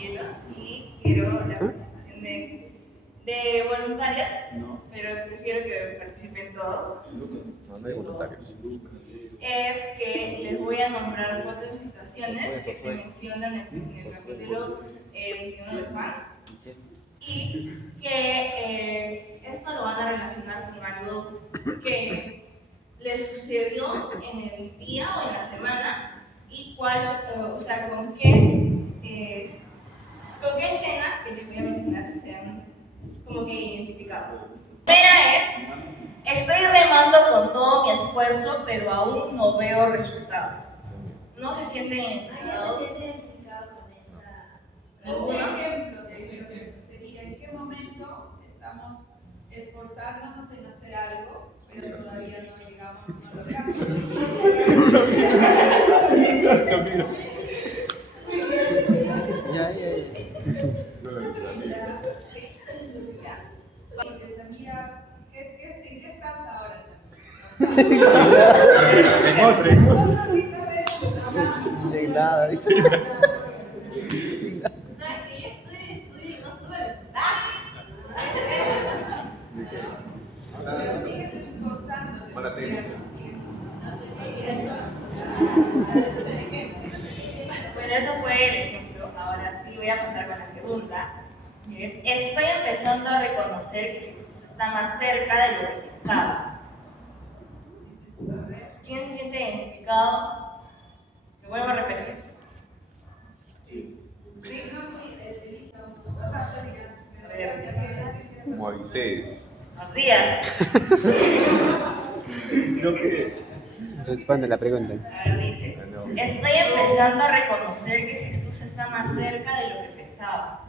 hielos y quiero la participación de voluntarias, pero prefiero que participen todos. No hay voluntarios. Es que les voy a nombrar 4 situaciones que se mencionan en el capítulo 21 de Juan y que esto lo van a relacionar con algo que les sucedió en el día o en la semana y o sea, con qué escena que les voy a mencionar se han como que identificado. La primera es: estoy remando con todo mi esfuerzo, pero aún no veo resultados. ¿No se sienten identificados? Un ejemplo sería: ¿en qué momento estamos esforzándonos en hacer algo, pero todavía no llegamos, no logramos? Samira, ¿en qué estás ahora, Samira? En Nosotros sí sabemos. De nada, dice. Pero sigues esforzándote. Bueno, eso fue el ejemplo. Ahora sí voy a pasar con la segunda. Estoy empezando a reconocer que Jesús está más cerca de lo que pensaba. ¿Quién se siente identificado? Te vuelvo a repetir. ¿Sí? Moisés. Díaz. Responde la pregunta. A ver, dice: estoy empezando a reconocer que Jesús está más cerca de lo que pensaba.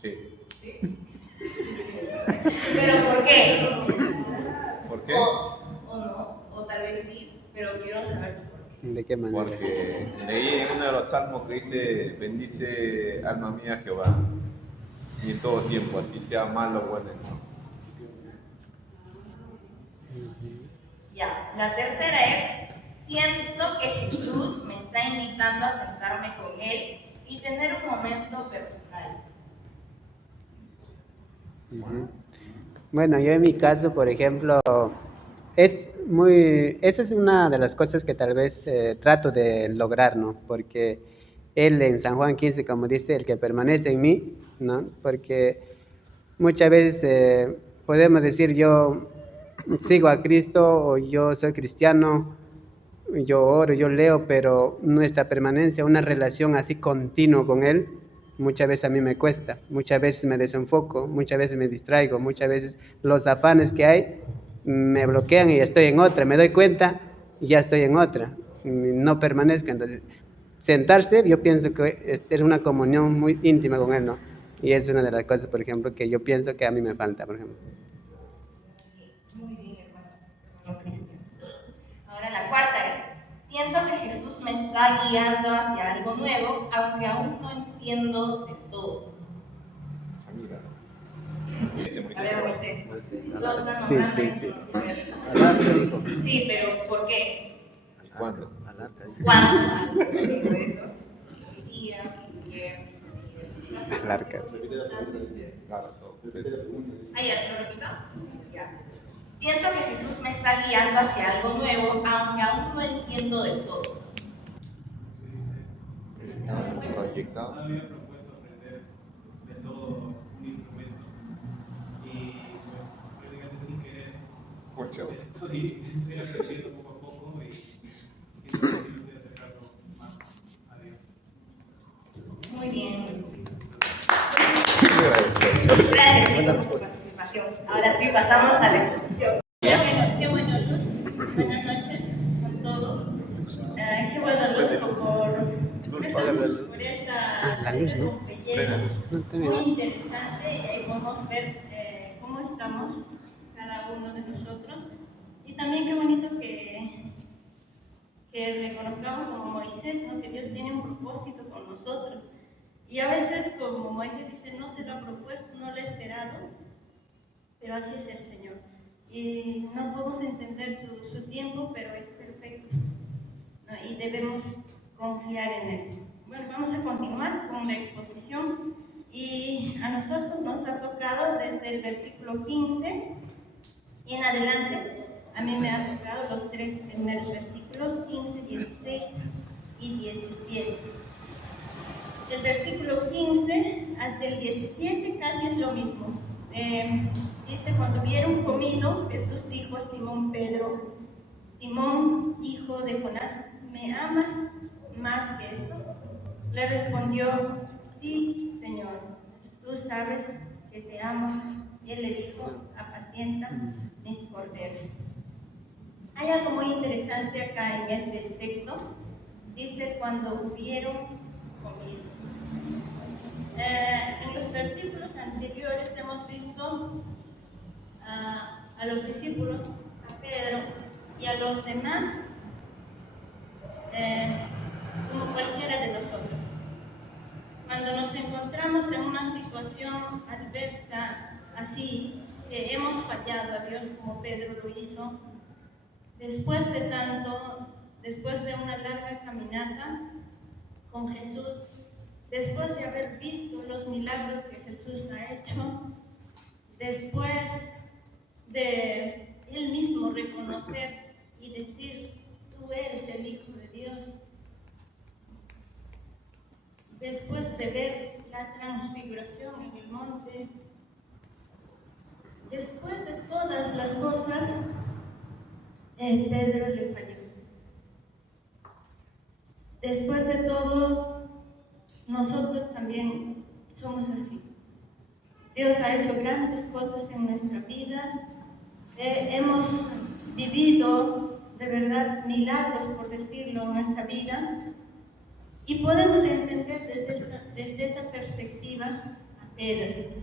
Sí. ¿Sí? ¿Pero por qué? ¿Por qué? O no, o tal vez sí, pero quiero saber por qué. ¿De qué manera? Porque leí en uno de los salmos que dice: bendice alma mía Jehová, y en todo tiempo, así sea malo o bueno. Ya, la tercera es: siento que Jesús me está invitando a sentarme con Él y tener un momento personal. Bueno, yo en mi caso, por ejemplo, esa es una de las cosas que tal vez trato de lograr, ¿no? Porque Él en San Juan 15, como dice, el que permanece en mí, ¿no? Porque muchas veces podemos decir: yo sigo a Cristo, o yo soy cristiano, yo oro, yo leo, pero nuestra permanencia, una relación así continua con Él, muchas veces a mí me cuesta, muchas veces me desenfoco, muchas veces me distraigo, muchas veces los afanes que hay me bloquean y estoy en otra, me doy cuenta y ya estoy en otra, no permanezco. Entonces, sentarse, yo pienso que es una comunión muy íntima con Él, ¿no? Y es una de las cosas, por ejemplo, que yo pienso que a mí me falta, por ejemplo. Muy bien, hermano. Ahora la cuarta es: siento que Jesús me está guiando hacia algo nuevo, aunque aún no entiendo del todo. A ver, Moisés. Todos están nombrando eso. Sí, pero ¿por qué? ¿Cuándo? ¿Cuándo? Eso. Largas. Ah, ya, ¿lo repito? Ya. Siento que Jesús me está guiando hacia algo nuevo, aunque aún no entiendo del todo. Proyectado. No había propuesto aprender de todo un instrumento y pues prácticamente sin querer estoy aprendiendo poco a poco y siento que sí me estoy acercando más a Dios. Muy bien. Gracias, chicos, por su participación. Ahora sí pasamos a la exposición. Qué bueno, Luz. Buenas noches a todos. Qué bueno, Luz, por esa conferencia muy interesante. Y ahí podemos ver cómo estamos cada uno de nosotros. Y también qué bonito que reconozcamos como Moisés, ¿no? Que Dios tiene un propósito con nosotros. Y a veces, como Moisés dice, no se lo ha propuesto, no lo ha esperado, pero así es el Señor. Y no podemos entender su tiempo, pero es perfecto, ¿no? Y debemos confiar en Él. Bueno, vamos a continuar con la exposición y a nosotros nos ha tocado desde el versículo 15 en adelante. A mí me ha tocado los 3 primeros versículos, 15, 16 y 17. Del versículo 15 hasta el 17 casi es lo mismo. Dice, cuando hubieron comido, Jesús dijo a Simón Pedro: Simón, hijo de Jonás, ¿me amas más que esto? Le respondió: sí, Señor, tú sabes que te amo. Y él le dijo: apacienta mis corderos. Hay algo muy interesante acá en este texto. Dice, cuando hubieron comido. En los versículos anteriores hemos visto a los discípulos, a Pedro y a los demás como cualquiera de nosotros. Cuando nos encontramos en una situación adversa así, que hemos fallado a Dios como Pedro lo hizo, después de una larga caminata con Jesús, después de haber visto los milagros que Jesús ha hecho, después de él mismo reconocer y decir: tú eres el Hijo de Dios, después de ver la transfiguración en el monte, después de todas las cosas, Pedro le falló. Después de todo, nosotros también somos así. Dios ha hecho grandes cosas en nuestra vida. Hemos vivido de verdad milagros, por decirlo, en nuestra vida. Y podemos entender desde esa perspectiva a Pedro.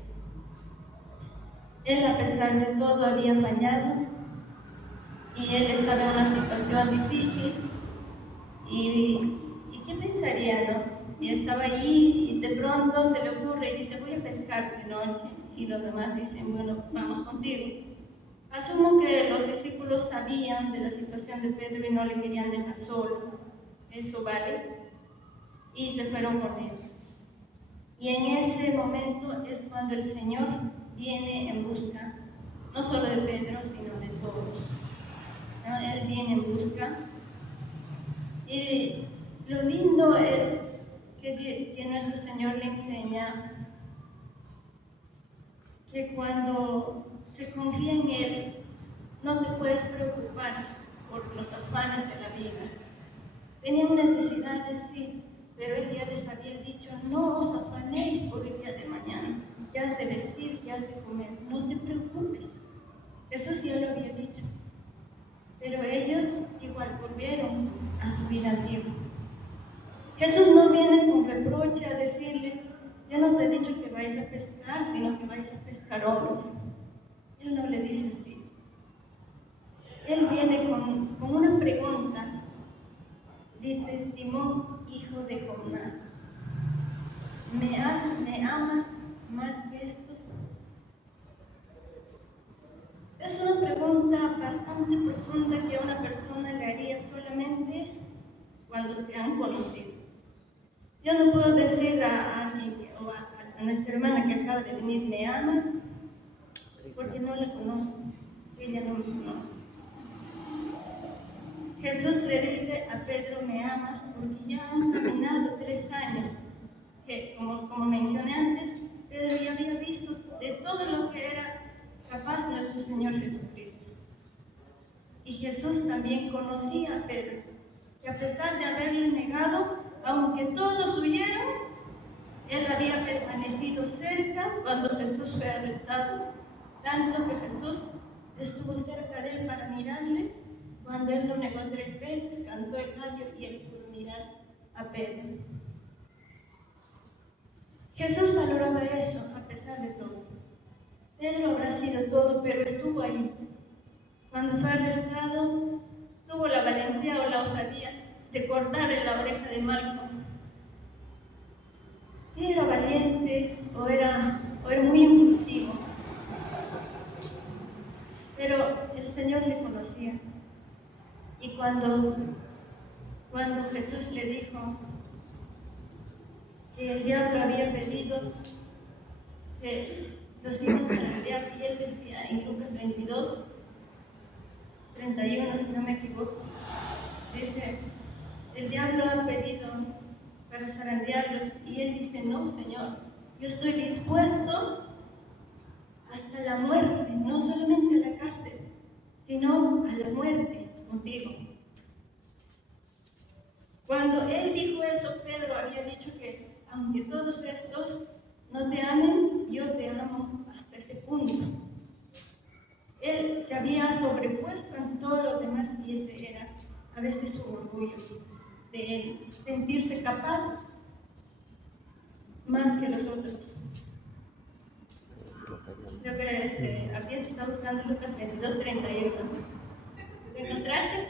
Él, a pesar de todo, había fallado y él estaba en una situación difícil. ¿Y qué pensaría, no? Y estaba allí y de pronto se le ocurre y dice: voy a pescar de noche. Y los demás dicen: bueno, vamos contigo. Asumo que los discípulos sabían de la situación de Pedro y no le querían dejar solo. Eso vale. Y se fueron con él. Y en ese momento es cuando el Señor viene en busca, no solo de Pedro, sino de todos, ¿no? Él viene en busca. Y lo lindo es que nuestro Señor le enseña que cuando se confía en Él, no te puedes preocupar por los afanes de la vida. Tenían necesidades, sí, pero Él ya les había dicho: no os afanéis por el día de mañana, ya has de vestir, ya has de comer, no te preocupes. Jesús ya lo había dicho. Pero ellos igual volvieron a su vida antigua. Jesús no viene con reproche a decirle: yo no te he dicho que vais a pescar, sino que vais a pescar hombres. Él no le dice así. Él viene con una pregunta. Dice: Simón, hijo de Jonás, ¿me amas más que estos? Es una pregunta bastante profunda que a una persona le haría solamente cuando se han conocido. Yo no puedo decir a alguien o a nuestra hermana que acaba de venir: ¿me amas? Porque no la conozco, ella no me conoce. Jesús le dice a Pedro: ¿me amas? Porque ya han caminado 3 años, que como mencioné antes, Pedro ya había visto de todo lo que era capaz nuestro Señor Jesucristo. Y Jesús también conocía a Pedro, que a pesar de haberle negado, aunque todos huyeron, él había permanecido cerca cuando Jesús fue arrestado, tanto que Jesús estuvo cerca de él para mirarle. Cuando él lo negó 3 veces, cantó el gallo y él pudo mirar a Pedro. Jesús valoraba eso a pesar de todo. Pedro habrá sido todo, pero estuvo ahí. Cuando fue arrestado, tuvo la valentía o la osadía de cortarle la oreja de Malco. Si era valiente o era muy impulsivo, pero el Señor le conocía. Y cuando Jesús le dijo: que el diablo había pedido que los iba a zarandear, y él decía en Lucas 22, 31, si no me equivoco, dice, el diablo ha pedido para zarandearlos, y él dice, no, Señor, yo estoy dispuesto hasta la muerte, no solamente a la cárcel, sino a la muerte contigo. Cuando él dijo eso, Pedro había dicho que aunque todos estos no te amen, yo te amo hasta ese punto. Él se había sobrepuesto en todo lo demás, y ese era a veces su orgullo, de él, sentirse capaz más que los otros. Creo que aquí se está buscando Lucas 22, 31. ¿Lo encontraste?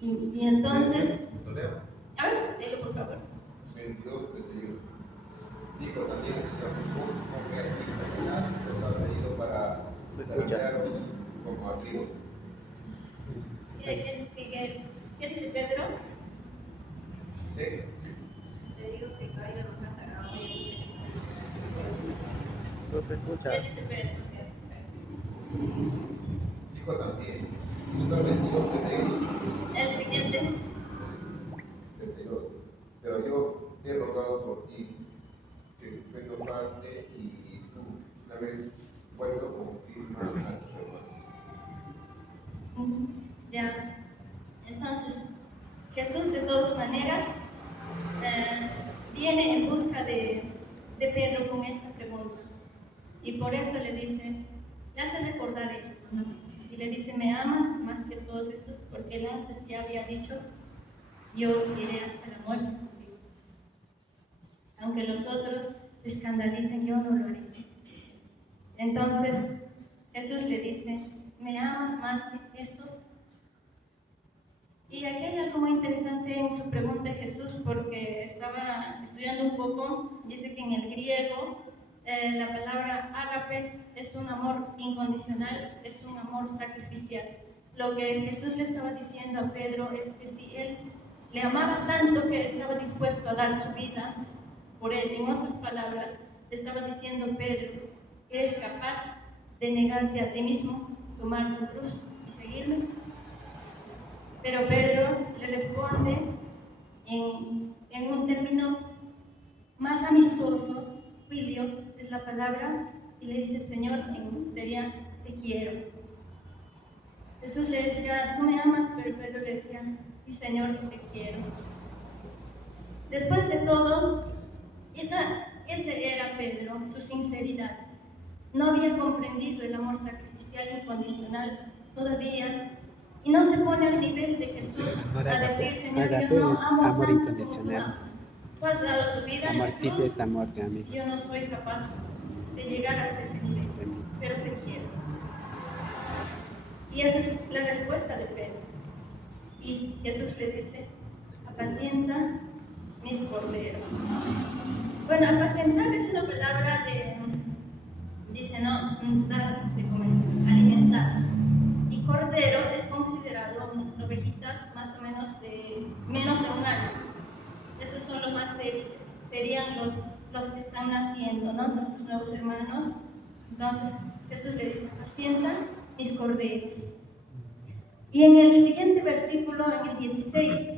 Y entonces, a ver, léelo por favor. 22, 31. Dijo también el Señor, porque hay que Satanás los ha venido para zarandearos como a trigo. ¿Qué dice Pedro? Sí. Te digo que Cayo nos matará hoy. No se escucha. ¿Qué dice Pedro? Dijo también, Lucas 22, 31. El siguiente. 32. Pero yo he rogado por ti que tu fe no falte y tú, una vez vuelto, confirma a tus hermanos. Ya. Entonces, Jesús de todas maneras viene en busca de Pedro con esta pregunta. Y por eso le dice, le hace recordar esto, ¿no? Y le dice, ¿me amas más que todos estos? Porque él antes ya había dicho, yo iré hasta la muerte contigo. Aunque los otros se escandalicen, yo no lo haré. Entonces, Jesús le dice, ¿me amas más que estos? Y aquí hay algo muy interesante en su pregunta de Jesús, porque estaba estudiando un poco. Dice que en el griego la palabra ágape es un amor incondicional, es un amor sacrificial. Lo que Jesús le estaba diciendo a Pedro es que si él le amaba tanto que estaba dispuesto a dar su vida por él, en otras palabras, le estaba diciendo, Pedro, ¿eres capaz de negarte a ti mismo, tomar tu cruz y seguirme? Pero Pedro le responde en un término más amistoso, filio es la palabra, y le dice, Señor, sería, te quiero. Jesús le decía, tú me amas, pero Pedro le decía, sí, Señor, te quiero. Después de todo, ese era Pedro, su sinceridad. No había comprendido el amor sacrificial incondicional todavía, y no se pone al nivel de Jesús a decir, Señor, yo no amo amor tanto incondicional. como tú. Tú has dado tu vida Amor en filio cruz. es amor de amigos. Yo no soy capaz de llegar hasta ese nivel, pero te quiero. Y esa es la respuesta de Pedro. Y Jesús le dice, apacienta mis corderos. Bueno, apacentar es una palabra dice, no, dar de comer, alimentar. Y cordero es considerado ovejitas más o menos de menos de un año. Esos son los más débiles, serían los que están naciendo, ¿no? Nuestros nuevos hermanos. Entonces Jesús le dice, apacienta mis corderos. Y en el siguiente versículo, en el 16,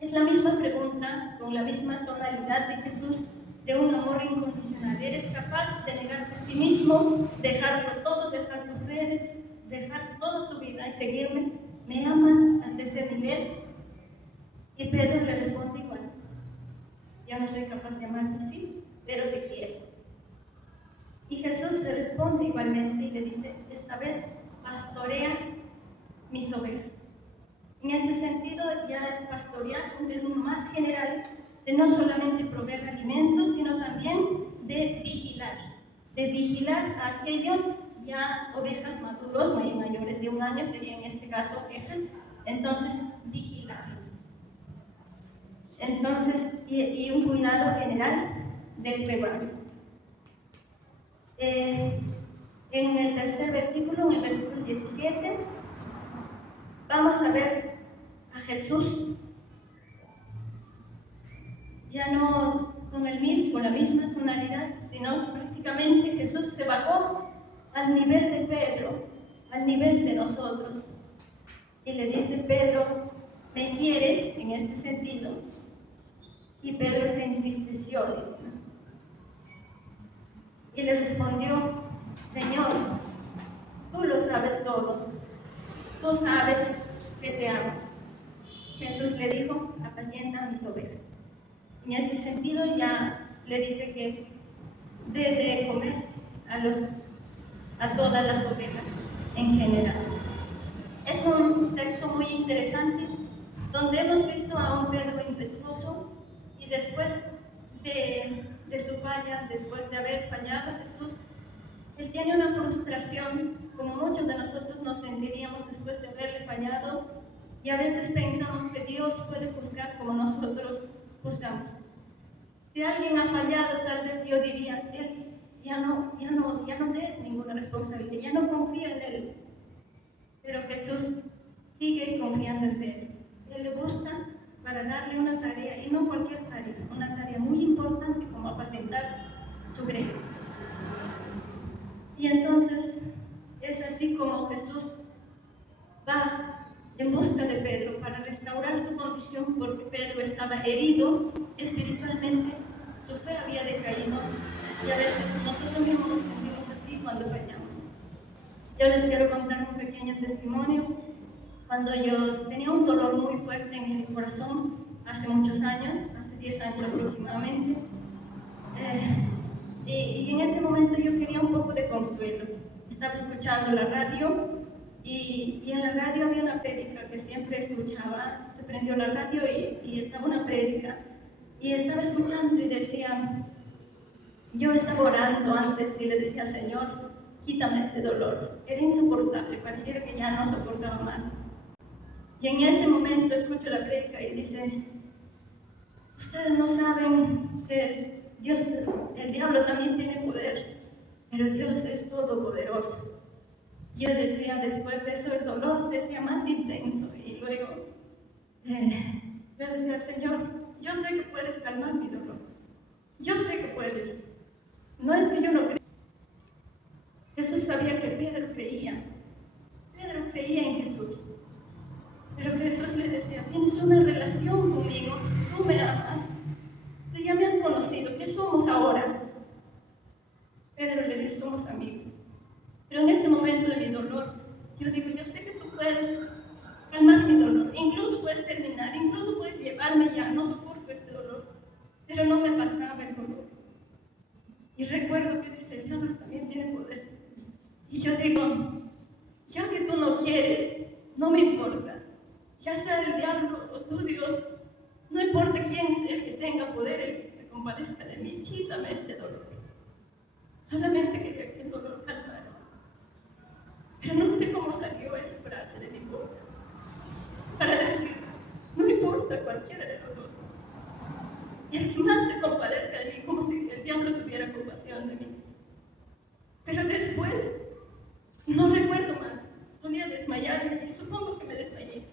es la misma pregunta, con la misma tonalidad de Jesús, de un amor incondicional. ¿Eres capaz de negarte a ti mismo, dejarlo todo, dejar tus redes, dejar toda tu vida y seguirme? ¿Me amas hasta ese nivel? Y Pedro le responde igual. Yo no soy capaz de amarte así, pero te quiero. Y Jesús le responde igualmente y le dice, esta vez pastorea mis ovejas. En este sentido ya es pastorear un término más general de no solamente proveer alimentos, sino también de vigilar a aquellos ya ovejas maduros, mayores de un año, sería en este caso ovejas, entonces vigilar. Entonces, y un cuidado general del rebaño. En el tercer versículo, en el versículo 17, vamos a ver a Jesús ya no con la misma tonalidad, sino prácticamente Jesús se bajó al nivel de Pedro, al nivel de nosotros. Y le dice: Pedro, ¿me quieres? En este sentido. Y Pedro se entristeció, dice. Y le respondió: Señor, tú lo sabes todo, tú sabes que te amo. Jesús le dijo: apacienta mis ovejas. En este sentido ya le dice que dé de comer a todas las ovejas en general. Es un texto muy interesante donde hemos visto a un Pedro impetuoso y después de su falla, después de haber fallado Jesús, él tiene una frustración, como muchos de nosotros nos sentiríamos después de haberle fallado, y a veces pensamos que Dios puede juzgar como nosotros juzgamos. Si alguien ha fallado, tal vez yo diría: él ya no des ninguna responsabilidad, ya no confío en él. Pero Jesús sigue confiando en Pedro. Él le busca para darle una tarea, y no cualquier tarea, una tarea muy importante como apacentar su grey. Y entonces es así como Jesús va en busca de Pedro para restaurar su condición, porque Pedro estaba herido espiritualmente, su fe había decaído, y a veces nosotros mismos nos sentimos así cuando fallamos. Yo les quiero contar un pequeño testimonio. Cuando yo tenía un dolor muy fuerte en el corazón, hace muchos años, hace 10 años aproximadamente, y en ese momento yo quería un poco de consuelo. Estaba escuchando la radio, y en la radio había una prédica que siempre escuchaba. Se prendió la radio y estaba una prédica, y estaba escuchando y decía, yo estaba orando antes y le decía: Señor, quítame este dolor. Era insoportable, pareciera que ya no soportaba más. Y en ese momento escucho la prédica y dice: ustedes no saben que Dios, el diablo también tiene poder, pero Dios es todopoderoso. Yo decía, después de eso el dolor se hacía más intenso, y luego yo decía: Señor, yo sé que puedes calmar mi dolor, yo sé que puedes. No es que yo no crea. Jesús sabía que Pedro creía en Jesús, pero Jesús le decía: tienes una relación conmigo, tú me amas, tú ya me has conocido, ¿qué somos ahora? Pedro le dice: somos amigos. Pero en ese momento de mi dolor, yo digo: yo sé que tú puedes calmar mi dolor, incluso puedes terminar, incluso puedes llevarme ya, no soporto este dolor, pero no me pasaba el dolor. Y recuerdo que dice: el diablo también tiene poder. Y yo digo: ya que tú no quieres, no me importa, ya sea el diablo o tú, Dios, no importa quién sea el que tenga poder, el que se compadezca de mí, quítame este dolor. Solamente quería que el dolor calmara. Pero no sé cómo salió esa frase de mi boca para decir: no importa cualquiera de los dos. Y el que más se compadezca de mí, como si el diablo tuviera compasión de mí. Pero después, no recuerdo más, solía desmayarme, y supongo que me desmayé.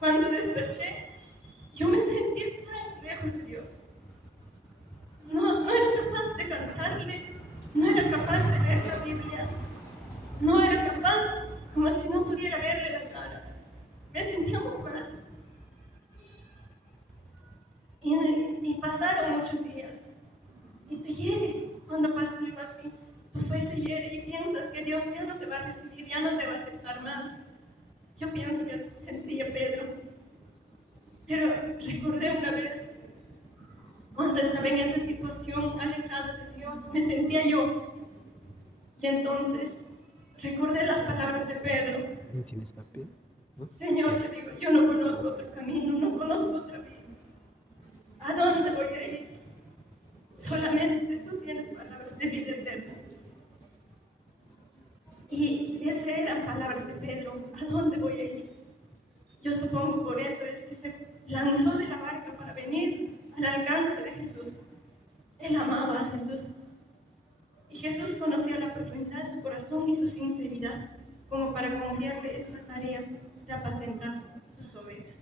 Cuando desperté, yo me sentí tan lejos de Dios. No era capaz de cantarle, no era capaz de leer la Biblia, no era capaz, como si no pudiera verle la cara. Me sentía muy mal. Y pasaron muchos días. Y te hiere cuando pasa algo así. Tu fe se hiere y piensas que Dios ya no te va a recibir, ya no te va a aceptar más. Yo pienso que así sentía Pedro. Pero recordé una vez, cuando estaba en esa situación alejada de Dios, me sentía yo. Y entonces recordé las palabras de Pedro. ¿No tienes papel? ¿No? Señor, le digo, yo no conozco otro camino, no conozco otra vida. ¿A dónde voy a ir? Solamente tú tienes palabras de vida eterna. Y esas eran palabras de Pedro: ¿a dónde voy a ir? Yo supongo por eso es que se lanzó de la barca para venir al alcance de Jesús. Él amaba a Jesús. Y Jesús conocía la profundidad de su corazón y su sinceridad como para confiarle esta tarea de apacentar sus ovejas.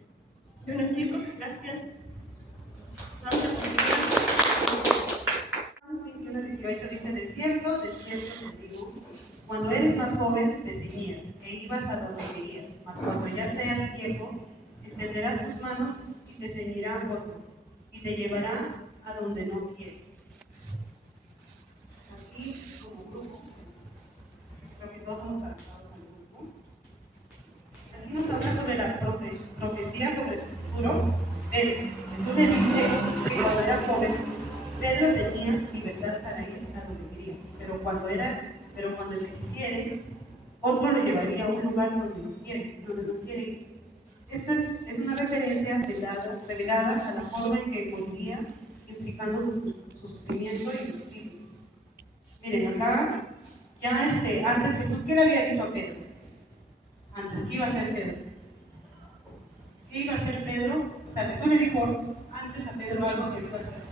Bueno, chicos, gracias. 21:18 dice, de cierto te digo, cuando eres más joven te ceñías e ibas a donde querías, mas cuando ya seas viejo, extenderás tus manos y te ceñirá otro, y te llevará a donde no quieres. Aquí, como grupo, creo que todos hemos trabajado con el grupo. Aquí nos habla sobre la profecía sobre el futuro. Pedro, Jesús le dice que cuando era joven, Pedro tenía libertad para ir a donde quería, pero cuando envejeciere, otro le llevaría a un lugar donde no quiere ir. Esto es una referencia revelada a la forma en que moriría, implicando su sufrimiento y su espíritu. Miren, acá, ya antes Jesús, ¿qué le había dicho a Pedro? Antes, ¿qué iba a hacer Pedro? ¿Qué iba a hacer Pedro? O sea, Jesús le dijo antes a Pedro algo que iba a hacer.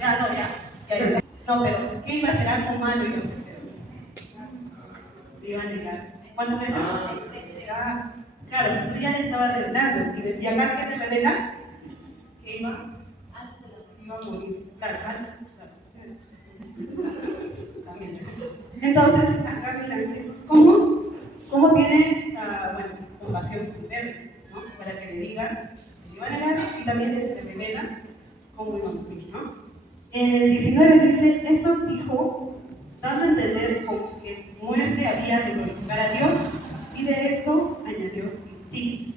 Ya. No, pero ¿qué iba a hacer? Algo malo iba a hacer Pedro. Le iba a negar. Cuando Pedro claro, Jesús ya le estaba revelando. Y acá, ¿qué le revela? Que iba a morir. Claro. También. Entonces, acá miran, Jesús, ¿cómo tiene compasión con Pedro? ¿No? Para que le diga que le iba a negar y también le revela cómo iba a morir, ¿no? En el 19 dice, esto dijo, dando a entender como que muerte había de glorificar a Dios, y de esto añadió sí.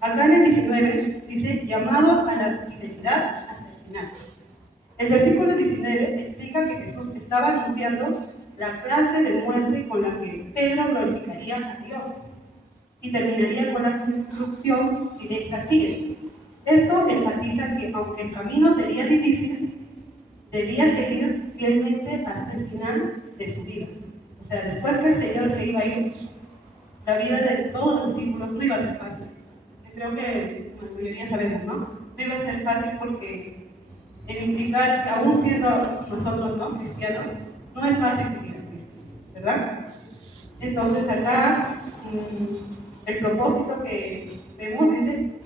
Acá en el 19 dice, llamado a la fidelidad hasta el final. El versículo 19 explica que Jesús estaba anunciando la clase de muerte con la que Pedro glorificaría a Dios y terminaría con la instrucción directa: sigue. Esto enfatiza que aunque el camino sería difícil, debía seguir fielmente hasta el final de su vida. O sea, después que el Señor se iba a ir, la vida de todos los discípulos no iba a ser fácil. Creo que la mayoría sabemos, ¿no? No iba a ser fácil porque el implicar, aún siendo nosotros, ¿no?, cristianos, no es fácil seguir a Cristo, ¿verdad? Entonces acá el propósito que vemos dice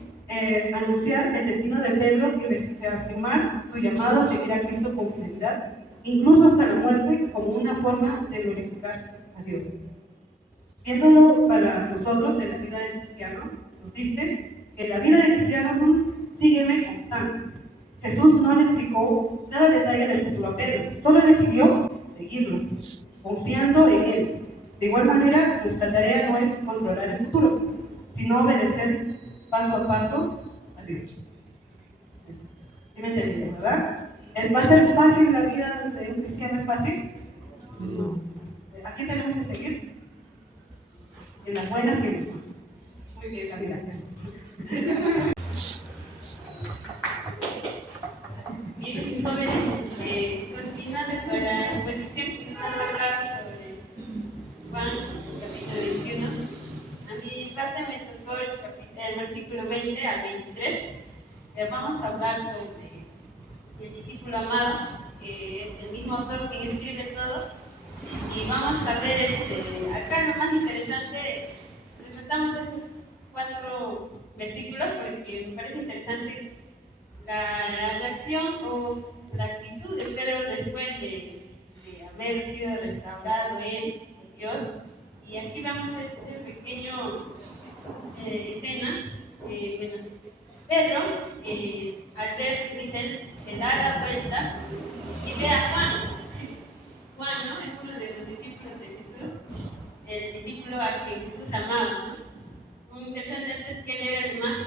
anunciar el destino de Pedro y reafirmar su llamado a seguir a Cristo con fidelidad, incluso hasta la muerte, como una forma de glorificar a Dios. Viéndolo para nosotros en la vida del cristiano, nos dice que la vida del cristiano es un sígueme constante. Jesús no le explicó cada detalle del futuro a Pedro, solo le pidió seguirlo, confiando en él. De igual manera, nuestra tarea no es controlar el futuro, sino obedecer paso a paso a Dios. ¿Sí me entendieron, verdad? ¿Va a ser fácil la vida de un cristiano? ¿Es fácil? No. ¿A quién tenemos que seguir? En las buenas y en las malas. Muy bien, Camila. Bien, jóvenes, continuando con la exposición que nos ha tocado sobre Juan, capítulo 21, a mi parte me tocó el versículo 20 al 23. Vamos a hablar sobre el discípulo amado, que es el mismo autor quien escribe todo, y vamos a ver acá lo más interesante. Resaltamos estos 4 versículos porque me parece interesante la reacción o la actitud de Pedro después de haber sido restaurado él por Dios. Y aquí vemos este pequeño escena. Pedro, al ver, dice, se da la vuelta y ve a Juan. Juan, ¿no?, es uno de los discípulos de Jesús, el discípulo al que Jesús amaba, ¿no? Muy interesante es que él era el más,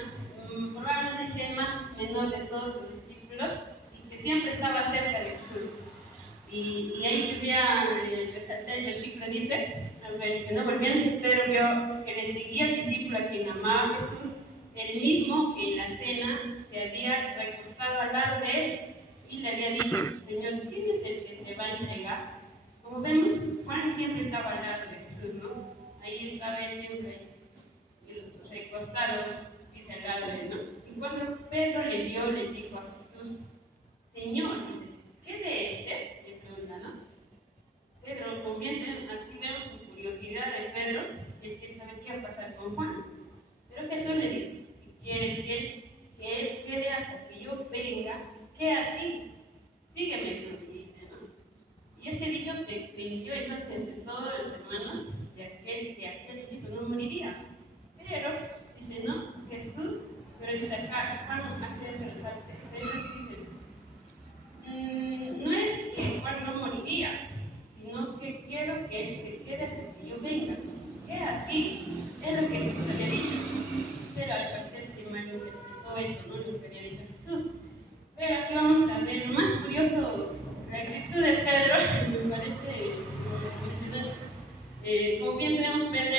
probablemente sea el más menor de todos los discípulos y que siempre estaba cerca de Jesús. Y ahí se veía, el versículo dice, ¿no?, porque Pedro vio que le seguía el discípulo a quien amaba a Jesús, el mismo que en la cena se había recostado al lado de él y le había dicho: Señor, ¿quién es el que te va a entregar? Como vemos, Juan siempre estaba al lado de Jesús, ¿no? Ahí estaba él siempre recostado, dice, al lado de él, ¿no? Y cuando Pedro le vio, le dijo a Jesús: Señor, ¿qué de este? Le pregunta, ¿no? Pedro comienza, aquí vemos su curiosidad de Pedro, y él quiere saber qué va a pasar con Juan. ti, es lo que Jesús había dicho. Pero al parecer se malinterpretó eso, ¿no? Lo que había dicho Jesús. Pero aquí vamos a ver, lo más curioso, la actitud de Pedro, me parece, como bien sabemos, Pedro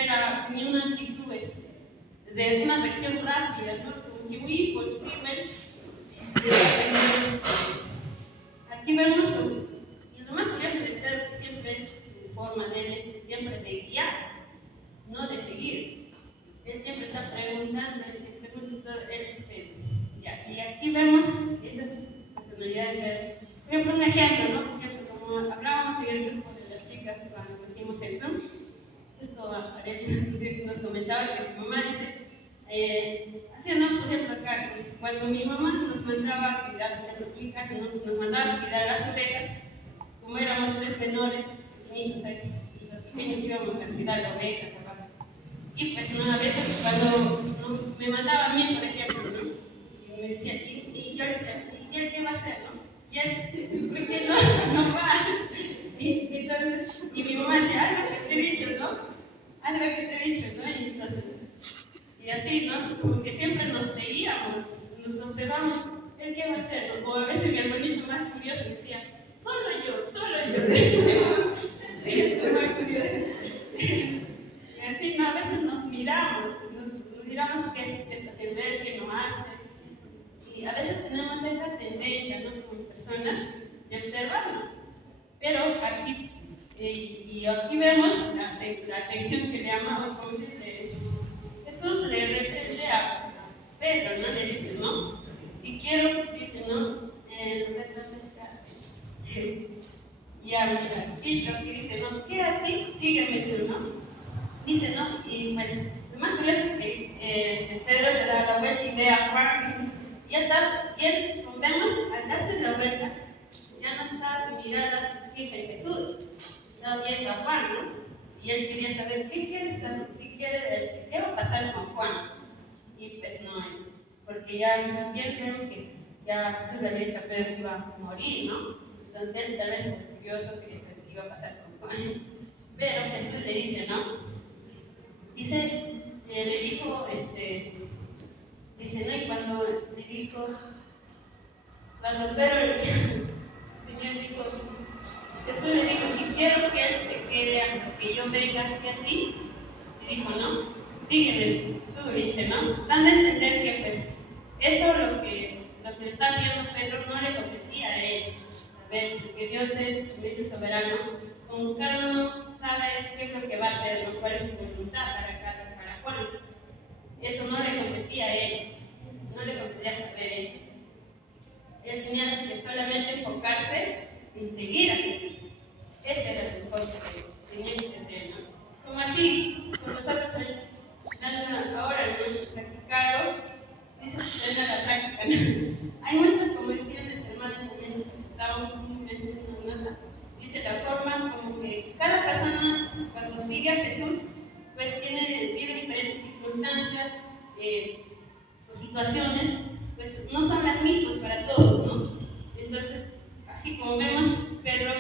tenía una actitud de una reacción rápida, ¿no? Como que muy impulsiva. Aquí vemos, y lo más curioso de Pedro siempre es su forma de él, siempre de guiar, no de seguir. Él siempre está preguntando, él pregunta, él espera. Ya, y aquí vemos esa es su personalidad de Pedro. Por ejemplo, un ejemplo, ¿no? Por ejemplo, como hablábamos en el grupo de las chicas cuando hicimos el Zoom, esto Arely nos comentaba que su mamá dice, haciendo por ejemplo acá, cuando mi mamá nos mandaba a cuidar, mi casa nos mandaba a cuidar las ovejas, como éramos 3 menores, niños ahí, y los pequeños íbamos a cuidar la oveja, abajo. Y pues a veces cuando me mandaba a mí, por ejemplo, ¿no? Y me decía, y yo le decía, ¿y él qué va a hacer, no? ¿Y él, por qué no va? Entonces, y mi mamá decía, haz lo que te he dicho, ¿no? Haz lo que te he dicho, ¿no? Y entonces, y así, ¿no? Como que siempre nos veíamos, nos observamos, ¿él qué va a hacer, no? O a veces mi hermanito más curioso decía, solo yo. Es muy curioso. Y así, ¿no? A veces nos miramos qué está haciendo él, qué no hace. Y a veces tenemos esa tendencia, ¿no? Como personas, de observarnos. Pero aquí, y aquí vemos la sección que le llamamos, como dice, Jesús le reprende a Pedro, ¿no? Le dice, ¿no? Si quiero, dice, ¿no? Ya, mira, aquí lo que dice, ¿no? ¿Qué así? Sígueme tú, ¿no? Dice, ¿no? Y pues, lo más curioso es que Pedro se da la vuelta y ve a Juan, y él, como vemos, al darse la vuelta, ya no está su mirada fija en Jesús, está viendo a Juan, ¿no? Y él quería saber qué va a pasar con Juan. Y pues no, porque ya bien vemos que ya Jesús le había dicho a Pedro que iba a morir, ¿no? Entonces él tal vez por curioso quería saber qué iba a pasar con Juan. Pero Jesús le dice, ¿no? Dice, le dijo, dice, ¿no? Y cuando le dijo, cuando Pedro, el Señor dijo, Jesús le dijo, si quiero que él se quede hasta que yo venga hacia ti, le dijo, ¿no? Sígueme, tú, dice, ¿no? Dan a entender que, pues, eso lo que está viendo Pedro no le competía a él. A ver, porque Dios es soberano, como cada uno sabe qué es lo que va a hacer, ¿no? Cuál es su voluntad para Juan. Eso no le competía a él, no le competía saber eso. Él tenía que solamente enfocarse en seguir a Jesús. Ese era su enfoque que tenía que tener, ¿no? Como así, con nosotros ahora, ¿no? Practicarlo, dice que la práctica, ¿no? Hay muchas, como decían los hermanos también, estábamos mencionando, dice la forma como que cada persona, cuando sigue a Jesús, pues vive diferentes circunstancias, o situaciones, pues no son las mismas para todos, ¿no? Entonces, así como vemos, Pedro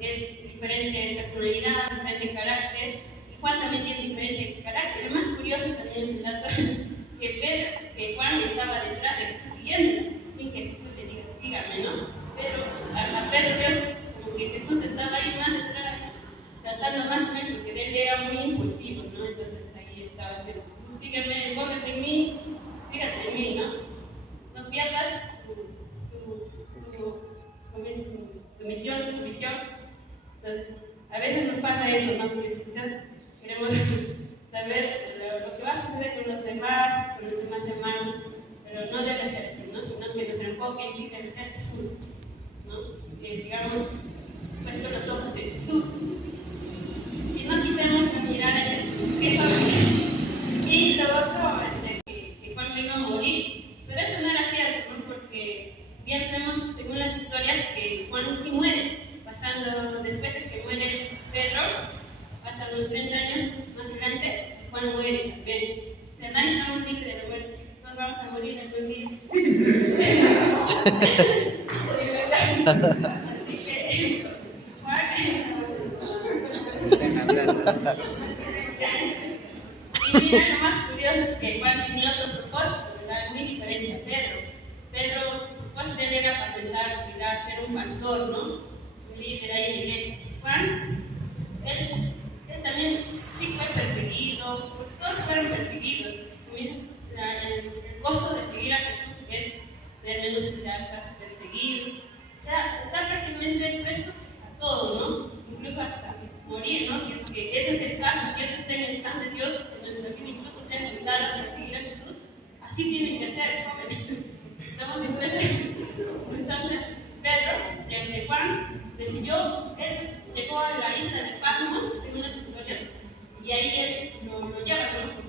es diferente personalidad, diferente carácter, y Juan también tiene diferente carácter. Lo más curioso también es el dato que Juan estaba detrás de Jesús siguiéndolo, sin que Jesús le diga, sígame, ¿no? Pero a Pedro vio como que Jesús estaba ahí más detrás, tratando más con él, porque él era muy impulsivo, ¿no? Entonces ahí estaba diciendo, Jesús, sígueme, enfócate en mí, fíjate en mí, ¿no? No pierdas tu misión, tu visión. Entonces, a veces nos pasa eso, ¿no? Porque quizás queremos saber lo que va a suceder con los demás hermanos, pero no debe ser así, ¿no? Sino que nos enfoque en sí, debe ser Jesús, ¿no? Que sigamos puestos los ojos en Jesús. Y no quitemos la mirada en Jesús, que eso. Y lo otro, que Juan le iba a morir, pero eso no era cierto, ¿no? Porque bien vemos según las historias que Juan sí muere, pasando después de que muere Pedro, hasta los 30 años más adelante, Juan muere también. O sea, nadie estamos libres de la muerte, todos vamos a morir algún día. Así que, Juan, Y mira, lo más curioso es que Juan tenía otro propósito, ¿verdad? Muy diferente a Pedro. Pedro, su propósito era apacentar, cuidar, ser un pastor, ¿no? Un líder ahí en la iglesia. Juan, él también sí fue perseguido, porque todos fueron perseguidos. El gozo de seguir a Jesús es ser menos perseguidos. O sea, estar prácticamente prestos a todo, ¿no? Incluso hasta morir, ¿no? Si es que ese es el caso, si eso está en el plan de Dios, que nuestra vida incluso sea ajustada para seguir a Jesús, así tienen que ser, jóvenes. Estamos dispuestos. Entonces, Pedro, Juan, decidió, él llegó a la isla de Patmos, en una historia, y ahí él lo lleva, ¿no?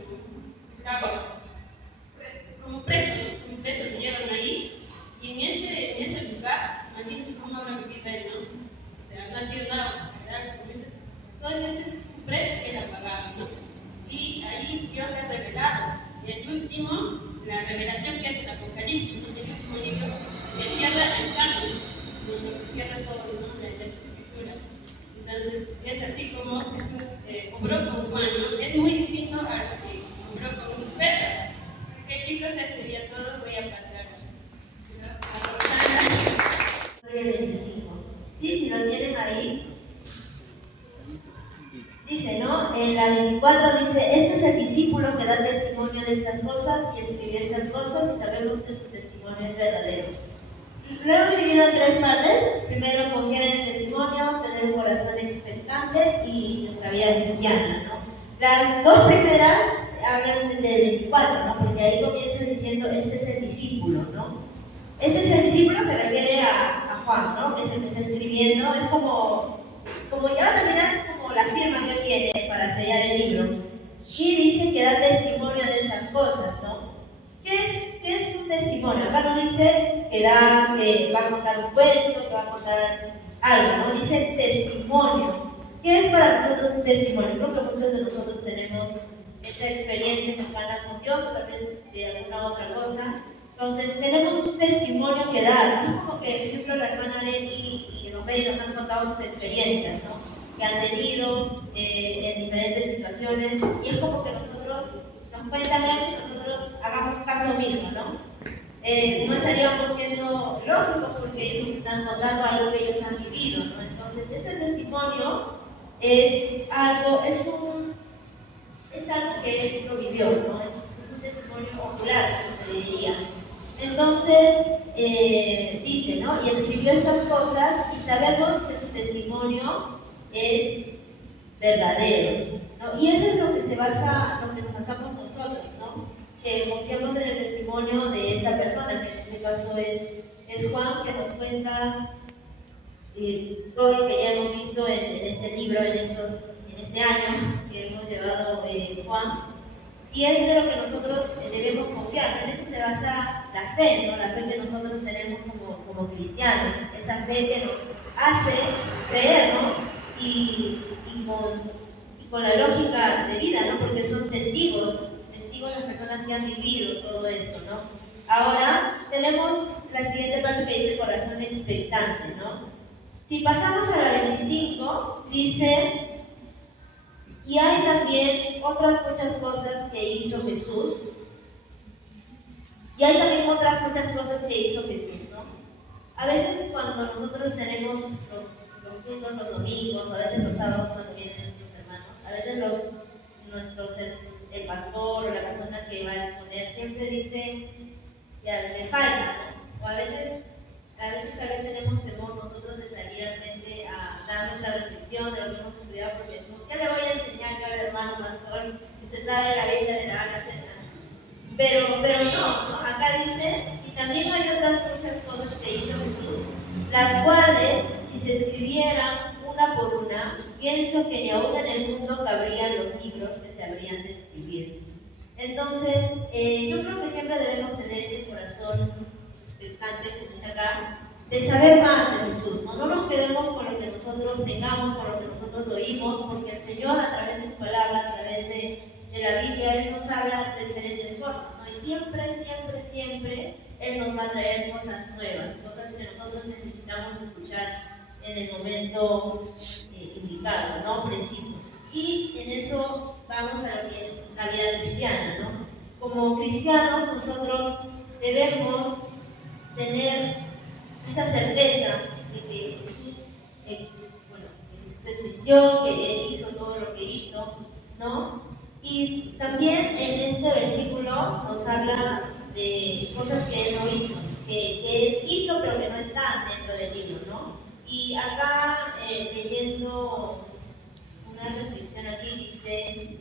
Como preso, ¿no? Como preso se llevan ahí, y en ese lugar, imagínense cómo habrá vivido él, ¿no? O sea, no ha sido nada, ¿verdad? Entonces, ese es un precio que era pagado, ¿no? Y ahí Dios ha revelado. Y el último, la revelación que es el Apocalipsis, ¿no? El último libro, que cierra el canon, ¿no? Cierra todo, ¿no? La escritura. Entonces, es así como Jesús obró con Juan, ¿no? Es muy distinto a lo que obró con Pedro. Que chicos, ese sería todo. Voy a pasar a Roxana. 25. Sí, si lo tienen ahí. Dice, ¿no? En la 24 dice, este es el discípulo que da testimonio de estas cosas y escribió estas cosas y sabemos que su testimonio es verdadero. Lo hemos dividido en tres partes. Primero, confiar en el testimonio, tener un corazón expectante y nuestra vida cristiana, ¿no? Las dos primeras hablan del 24, ¿no? Porque ahí comienza diciendo, este es el discípulo, ¿no? Este es el discípulo, se refiere a Juan, ¿no? Que es el que está escribiendo, es como ya va a terminar, es como la firma que tiene para sellar el libro. Y dice que da testimonio de esas cosas, ¿no? ¿Qué es un testimonio? Acá no dice que va a contar un cuento, que va a contar algo, ¿no? Dice testimonio. ¿Qué es para nosotros un testimonio? Creo que muchos de nosotros tenemos esa experiencia cercana con Dios, tal vez de alguna otra cosa. Entonces, tenemos un testimonio que dar. Es como que, por ejemplo, la hermana Lenny y Romero nos han contado sus experiencias, ¿no? Que han tenido en diferentes situaciones. Y es como que nosotros nos cuentan eso y nosotros hagamos caso mismo, ¿no? No estaríamos siendo lógicos porque ellos nos están contando algo que ellos han vivido, ¿no? Entonces, este testimonio es algo que él lo vivió, ¿no? Es un testimonio ocular, como se diría. Entonces, dice, ¿no? Y escribió estas cosas y sabemos que su testimonio es verdadero, ¿no? Y eso es lo que nos basamos nosotros, ¿no? Que confiamos en el testimonio de esta persona, que en este caso es Juan, que nos cuenta todo lo que ya hemos visto en este libro, en este año que hemos llevado Juan. Y es de lo que nosotros debemos confiar. En eso se basa la fe, ¿no? La fe que nosotros tenemos como cristianos. Esa fe que nos hace creer, ¿no? Y con la lógica de vida, ¿no? Porque son testigos las personas que han vivido todo esto, ¿no? Ahora tenemos la siguiente parte que dice corazón expectante, ¿no? Si pasamos a la 25, dice... Y hay también otras muchas cosas que hizo Jesús. Y hay también otras muchas cosas que hizo Jesús, ¿no? A veces cuando nosotros tenemos los cultos los domingos, a veces los sábados cuando vienen nuestros hermanos, a veces el pastor o la persona que va a exponer siempre dice, ya me falta, ¿no? O a veces tal vez tenemos temor nosotros de salir al frente a dar nuestra reflexión de lo que hemos estudiado, porque ¿qué le voy a enseñar yo al hermano pastor que se sabe la Biblia de la Ana Cena? Pero no, acá dice, y también hay otras muchas cosas que hizo Jesús, las cuales, si se escribieran una por una, pienso que ni aún en el mundo cabrían los libros que se habrían de escribir. Entonces, yo creo que siempre debemos tener ese corazón expectante, como dice acá, de saber más de Jesús, ¿no? No nos quedemos con lo que nosotros tengamos, con lo que nosotros oímos, porque el Señor a través de su palabra, a través de la Biblia, Él nos habla de diferentes formas, ¿no? Y siempre Él nos va a traer cosas nuevas, cosas que nosotros necesitamos escuchar en el momento indicado, ¿no? Preciso. Y en eso vamos a lo que es la vida como cristianos nosotros debemos tener esa certeza de que Jesús, se existió, que Él hizo todo lo que hizo, ¿no? Y también en este versículo nos habla de cosas que Él no hizo, que Él hizo pero que no están dentro del libro, ¿no? Y acá leyendo una reflexión aquí dice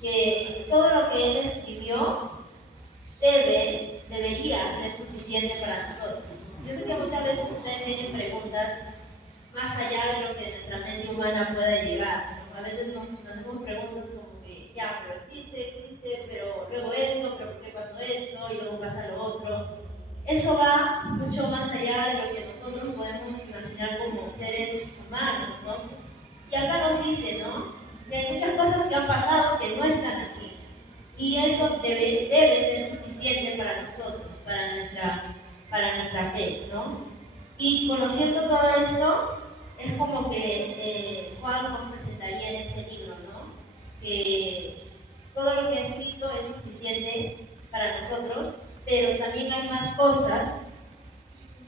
que todo lo que Él escribió debería ser suficiente para nosotros. Yo sé que muchas veces ustedes tienen preguntas más allá de lo que nuestra mente humana pueda llegar. A veces nos hacemos preguntas como que, ya, pero existe, pero luego esto, pero ¿por qué pasó esto? Y luego pasa lo otro. Eso va mucho más allá de lo que nosotros podemos imaginar como seres humanos, ¿no? Y acá nos dice, ¿no?, que hay muchas cosas que han pasado que no están aquí. Y eso debe ser suficiente para nosotros, para nuestra fe, ¿no? Y conociendo todo esto, es como que Juan nos presentaría en este libro, ¿no? Que todo lo que ha escrito es suficiente para nosotros, pero también hay más cosas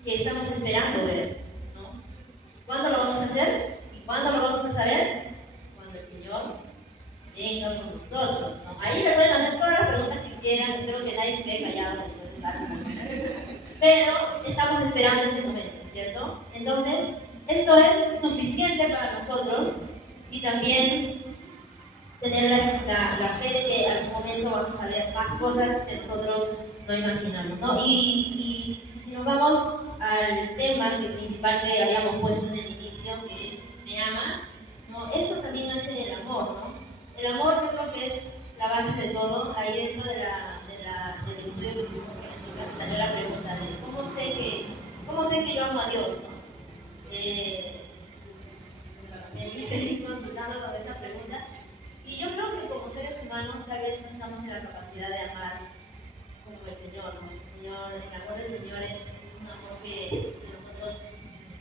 que estamos esperando ver, ¿no? ¿Cuándo lo vamos a hacer? ¿Y cuándo lo vamos a saber? Cuando el Señor venga con nosotros, ¿no? Ahí le pueden hacer todas las preguntas que quieran, espero que nadie se quede callado después de tal. Pero estamos esperando ese momento, ¿cierto? Entonces, esto es suficiente para nosotros y también tener la fe de que en algún momento vamos a ver más cosas que nosotros no imaginamos, ¿no? Y si nos vamos al tema principal que habíamos puesto en el inicio, que es ¿me amas?, ¿no? Eso también hace el amor, ¿no? El amor yo creo que es la base de todo. Ahí dentro del estudio que tuvimos que salió la pregunta de ¿cómo sé que yo amo a Dios?, ¿no? Me consultando con esta pregunta. Y yo creo que como seres humanos tal vez no estamos en la capacidad de amar como el Señor, ¿no? El amor del Señor es un amor que nosotros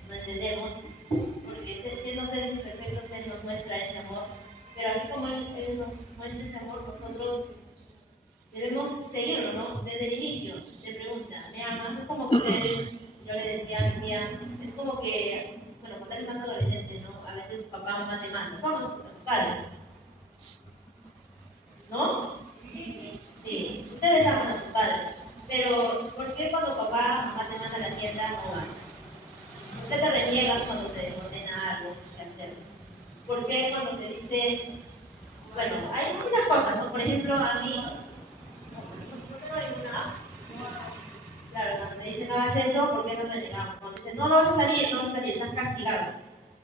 no entendemos, porque siendo seres perfectos, Él nos muestra ese amor. Pero así como Él nos muestra ese amor, nosotros debemos seguirlo, ¿no? Desde el inicio, te pregunta, ¿me amas? Es como que ustedes, yo le decía a mi tía, es como que, bueno, cuando eres más adolescente, ¿no? A veces papá o mamá te manda, vamos a tus padres, ¿no? Sí, ustedes aman a sus padres, pero ¿por qué cuando papá o mamá te manda a la tienda no vas? ¿Por qué te reniegas cuando te ordena algo que hacer? ¿Por qué cuando te dice, bueno, hay muchas cosas, ¿no? Por ejemplo, a mí, no tengo ninguna. Claro, cuando me dicen no hagas eso, ¿por qué no renegamos? Cuando dicen no vas a salir, estás castigado.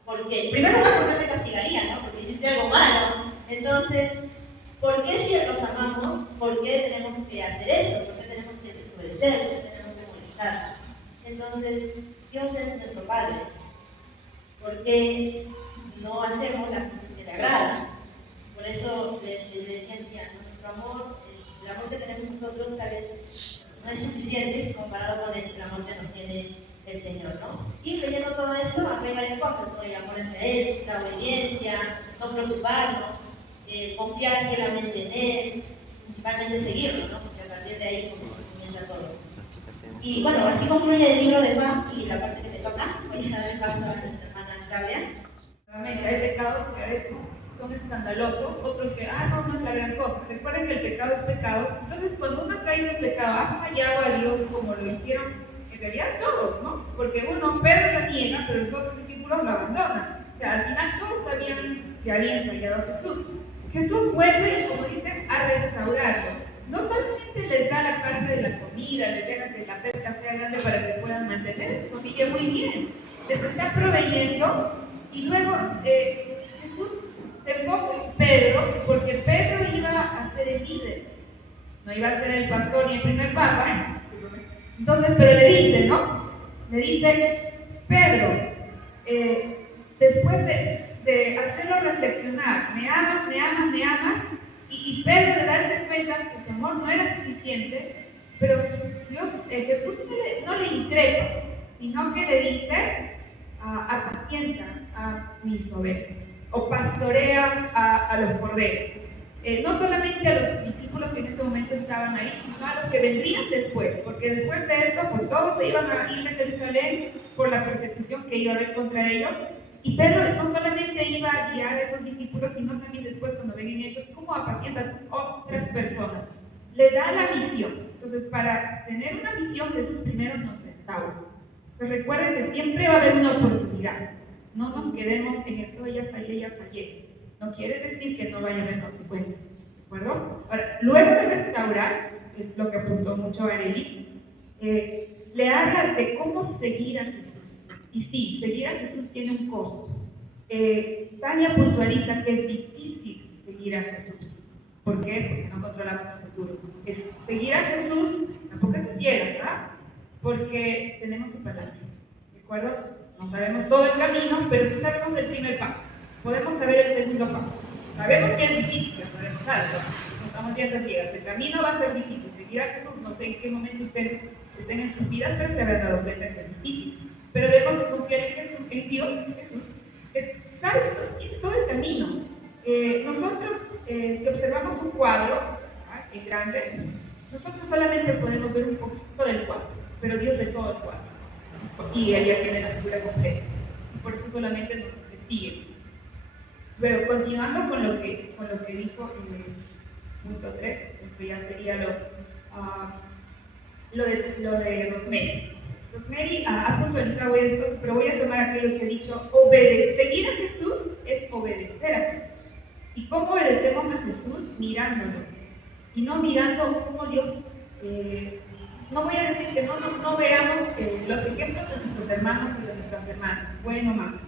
¿Por qué? Primero, ¿por qué te castigaría, no? Porque hiciste algo malo. Entonces, ¿por qué si los amamos, por qué tenemos que hacer eso? ¿Por qué tenemos que desobedecer? ¿Por qué tenemos que molestar? Entonces, Dios es nuestro Padre. ¿Por qué no hacemos las cosas que le agradan? Por eso le decía, nuestro amor, el amor que tenemos nosotros tal vez no es suficiente comparado con el amor que nos tiene el Señor, ¿no? Y leyendo todo esto, hay varias cosas, ¿no? El amor hacia Él, la obediencia, no preocuparnos, confiar ciegamente en Él, principalmente seguirlo, ¿no? Porque a partir de ahí comienza todo. Y bueno, así concluye el libro de Juan y la parte que me toca. Voy a dar el paso a nuestra hermana Claudia. Nuevamente, hay pecados que a veces son escandalosos, otros que, no es la gran cosa. Recuerden que el pecado es pecado. Entonces, cuando uno ha caído en pecado, ha fallado a Dios como lo hicieron en realidad todos, ¿no? Porque Pedro lo niega, pero los otros discípulos lo abandonan. O sea, al final todos sabían que habían fallado a Jesús. Jesús vuelve y, como dicen, a restaurarlo. No solamente les da la parte de la comida, les deja que la pesca sea grande para que puedan mantener su familia muy bien. Les está proveyendo y luego Jesús se enfoca en Pedro, porque Pedro iba a ser el líder, no iba a ser el pastor ni el primer papa. Entonces, pero le dice, ¿no? Le dice, Pedro, después de hacerlo reflexionar, me amas, y Pedro de darse cuenta que su amor no era suficiente, pero Jesús no le increpa, sino que le dice, apacienta a mis ovejas, o pastorea a los corderos. no solamente a los discípulos que en este momento estaban ahí, sino a los que vendrían después, porque después de esto, pues todos se iban a ir a Jerusalén por la persecución que iba a haber contra ellos. Y Pedro no solamente iba a guiar a esos discípulos, sino también después, cuando ven en Hechos, cómo apacientan otras personas. Le da la misión. Entonces, para tener una misión, Jesús primero nos restaura. Pues recuerden que siempre va a haber una oportunidad. No nos quedemos en el, oh, ya fallé. No quiere decir que no vaya a haber consecuencias. ¿De acuerdo? Ahora, luego de restaurar, que es lo que apuntó mucho Arely, le habla de cómo seguir a Jesús. Y sí, seguir a Jesús tiene un costo. Tania puntualiza que es difícil seguir a Jesús. ¿Por qué? Porque no controlamos el futuro. Seguir a Jesús tampoco se ciega, ¿sabes? Porque tenemos su palabra. ¿De acuerdo? No sabemos todo el camino, pero sí sabemos el primer paso. Podemos saber el segundo paso. Sabemos que es difícil, pero sabemos algo. No estamos viendo ciegas. El camino va a ser difícil. Seguir a Jesús, no sé en qué momento ustedes estén en sus vidas, pero se habrán dado cuenta que es difícil. Pero debemos de confiar en Jesús, en Dios, que sabe todo el camino. Nosotros, si observamos un cuadro en grande, nosotros solamente podemos ver un poquito del cuadro, pero Dios ve todo el cuadro. Y Él ya tiene la figura completa. Y por eso solamente nos sigue. Luego, continuando con lo que dijo punto 3, esto ya sería lo de Rosemary. Rosemary ha puntualizado esto, pero voy a tomar aquello que he dicho. Seguir a Jesús es obedecer a Jesús. ¿Y cómo obedecemos a Jesús? Mirándolo. Y no mirando cómo Dios... no voy a decir que no veamos los ejemplos de nuestros hermanos y de nuestras hermanas, bueno o malo.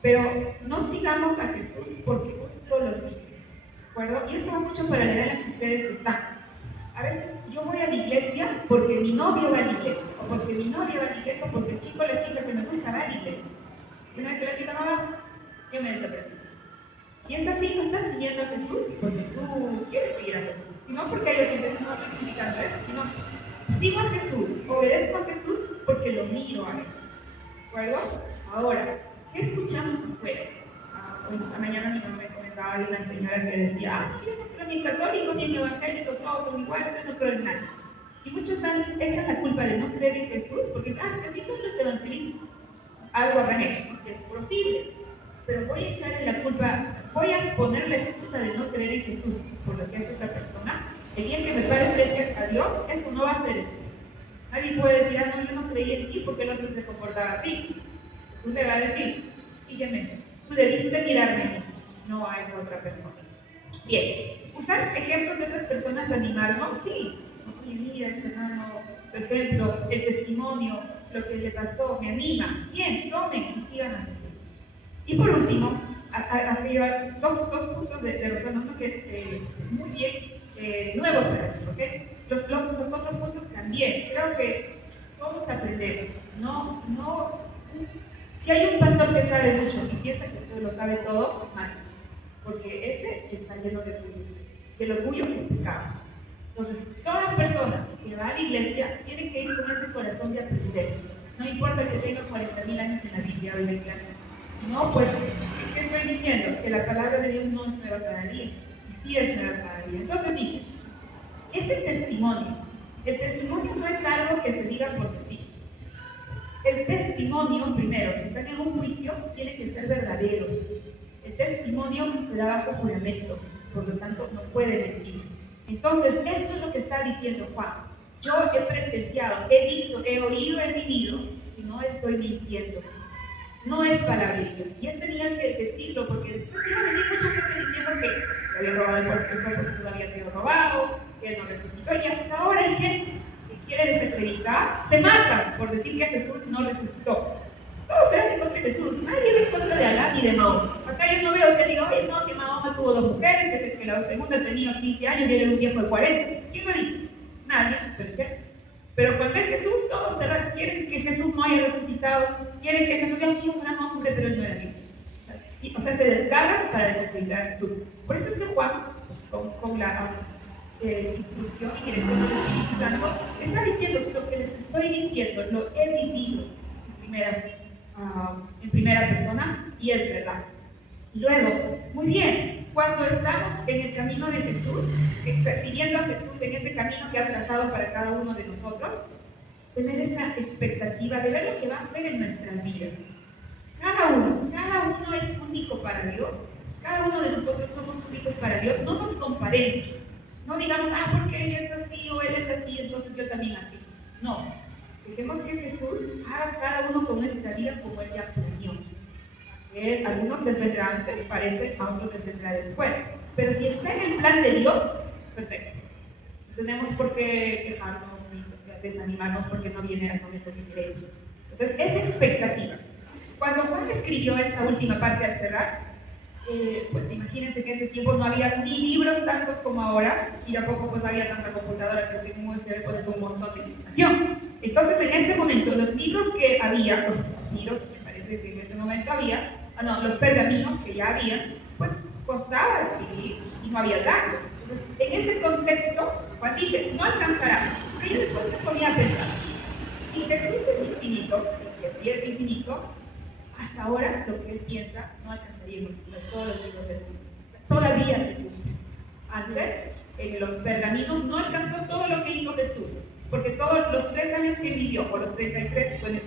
Pero no sigamos a Jesús porque otro lo sigue. ¿De acuerdo? Y esto va mucho para la edad en la que ustedes están. A veces yo voy a la iglesia porque mi novio va a la iglesia, o porque mi novia va a la iglesia, o porque el chico o la chica que me gusta va a la iglesia. Y una vez que la chica no va, yo me desaparezco. Y es así, no estás siguiendo a Jesús porque tú quieres seguir a Jesús, sino porque hay otros que no están criticando eso, sino sigo a Jesús, obedezco a Jesús porque lo miro a Él. ¿De acuerdo? Ahora, ¿qué escuchamos afuera? Esta mañana mi mamá me comentaba de una señora que decía, yo no creo ni en católico ni en evangélico, todos son iguales, yo no creo en nadie. Y muchos echan la culpa de no creer en Jesús porque así son los evangelistas. Algo habrán hecho, es posible. Pero voy a echarle la culpa, voy a poner la excusa de no creer en Jesús por lo que hace esta persona. El día que me pare frente a Dios, eso no va a ser eso. Nadie puede decir, no, yo no creí en ti porque el otro se comportaba así. Jesús le va a decir, sígueme, tú debiste mirarme a mí, no a esa otra persona. Bien, usar ejemplos de otras personas, animarnos, sí. Oye, mira, este hermano, por ejemplo, el testimonio, lo que le pasó, me anima. Bien, tomen y sigan a Jesús. Y por último, arriba, dos puntos de Rosana, uno que muy bien, nuevo para mí, ¿ok? Los otros puntos también, creo que todos aprendemos. Si hay un pastor que sabe mucho y piensa que lo sabe todo, mal. Porque ese está lleno de orgullo. Y el orgullo es pecado. Entonces, todas las personas que van a la iglesia tienen que ir con ese corazón de aprender. No importa que tenga 40.000 años en la Biblia o en la iglesia. No, pues, ¿qué estoy diciendo? Que la palabra de Dios no es nueva cada día. Y sí es nueva cada día. Entonces dice, este testimonio, el testimonio no es algo que se diga por sí. El testimonio, primero, si están en un juicio, tiene que ser verdadero. El testimonio se da bajo juramento, por lo tanto no puede mentir. Entonces, esto es lo que está diciendo Juan. Yo he presenciado, he visto, he oído, he vivido, y no estoy mintiendo. No es palabra de Dios. Y él tenía que decirlo, porque después iba a venir mucha gente diciendo que le había robado el cuerpo que todavía sido robado, que él no resucitó, y hasta ahora hay gente quiere desacreditar, se matan por decir que Jesús no resucitó. Todos eran en contra de Jesús, nadie era en contra de Alá ni de Mahoma. Acá yo no veo que diga, oye, no, que Mahoma tuvo 2 mujeres, que la segunda tenía 15 años y él era un viejo de 40. ¿Quién lo dice? Nadie, pero cuando es Jesús, todos quieren que Jesús no haya resucitado, quieren que Jesús haya sido un gran hombre, pero él no era Dios. O sea, se desgarran para desacreditar a Jesús. Por eso es que Juan, con la instrucción y dirección del Espíritu Santo, está diciendo que lo que les estoy diciendo lo he vivido en primera persona y es verdad. Luego, muy bien, cuando estamos en el camino de Jesús, Jesús, siguiendo a Jesús en ese camino que ha trazado para cada uno de nosotros, tener esa expectativa de ver lo que va a hacer en nuestras vidas. Cada uno es único para Dios, cada uno de nosotros somos únicos para Dios. No nos comparemos, no digamos, porque ella es así o él es así, entonces yo también así. No, dejemos que Jesús haga cada uno con nuestra vida como Él ya planeó. A algunos les vendrá antes, parece, a otros les vendrá después. Pero si está en el plan de Dios, perfecto. No tenemos por qué quejarnos ni desanimarnos porque no viene al momento que queremos. Entonces, esa expectativa. Cuando Juan escribió esta última parte al cerrar, pues imagínense que en ese tiempo no había ni libros tantos como ahora, y tampoco pues había tanta computadora que en un USB pones un montón de información. Entonces, en ese momento, los libros que había, los libros, me parece que en ese momento había, los pergaminos que ya había, pues costaba escribir y no había datos. Entonces, en ese contexto, Juan dice, no alcanzará. Pero yo después me ponía a pensar, y Jesús es infinito, y que sí es infinito, hasta ahora lo que Él piensa no alcanzaría en todos los libros del mundo. Todavía se cumple. Antes, en los pergaminos no alcanzó todo lo que hizo Jesús, porque todos los 3 años que vivió, o los 33, fue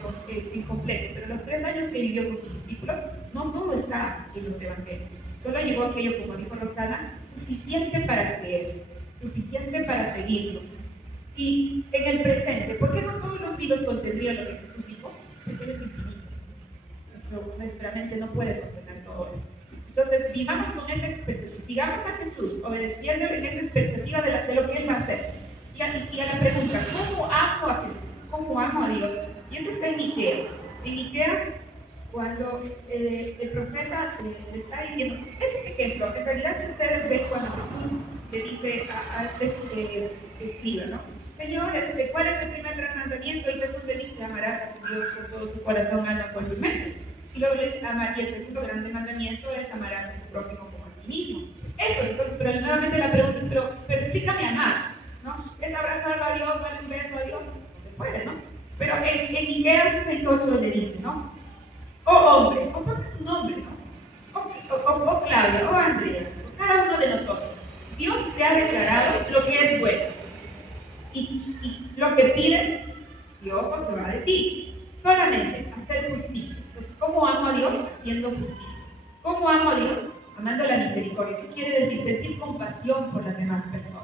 incompleto, pero los 3 años que vivió con sus discípulos, no todo está en los evangelios. Solo llegó aquello, como dijo Roxana, suficiente para creer, suficiente para seguirlo. Y en el presente, ¿por qué no todos los libros contendrían lo que Jesús dijo? Porque Él es infinito. Nuestra mente no puede contener todo eso. Entonces, vivamos con esa expectativa, sigamos a Jesús, obedeciéndole en esa expectativa de lo que Él va a hacer. Y a la pregunta, ¿cómo amo a Jesús? ¿Cómo amo a Dios? Y eso está en Miqueas. En Miqueas, cuando el profeta le está diciendo, es un ejemplo, en realidad si ustedes ven cuando Jesús le dice a este escriba, ¿no? Señor, ¿cuál es el primer gran mandamiento? Y Jesús le dice, amarás a tu Dios con todo tu corazón, alma, cuerpo y mente. Y luego le dice, y el segundo grande mandamiento es amarás a tu prójimo como a ti mismo. Eso, entonces, pero nuevamente la pregunta es, pero explícame amar, ¿no? ¿Es abrazarlo a Dios, darle un beso a Dios? No se puede, ¿no? Pero en Miqueas 6:8 le dice, ¿no? Oh hombre, o ponga su nombre, ¿no? O Claudia, o Andrea, o cada uno de nosotros. Dios te ha declarado lo que es bueno. Y lo que pide, Dios os lo va de ti. Solamente hacer justicia. Entonces, ¿cómo amo a Dios? Haciendo justicia. ¿Cómo amo a Dios? Amando la misericordia. ¿Qué quiere decir? Sentir compasión por las demás personas.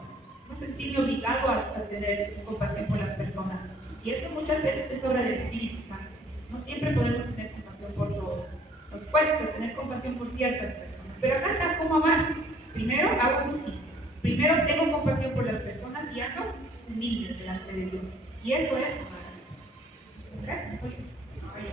No sentirme obligado a tener compasión por las personas. Y eso muchas veces es obra del Espíritu Santo. No siempre podemos tener compasión por todos. Nos cuesta tener compasión por ciertas personas. Pero acá está cómo amar. Primero hago justicia. Primero tengo compasión por las personas y ando humilde delante de Dios. Y eso es amar a Dios. ¿Ok? Oye,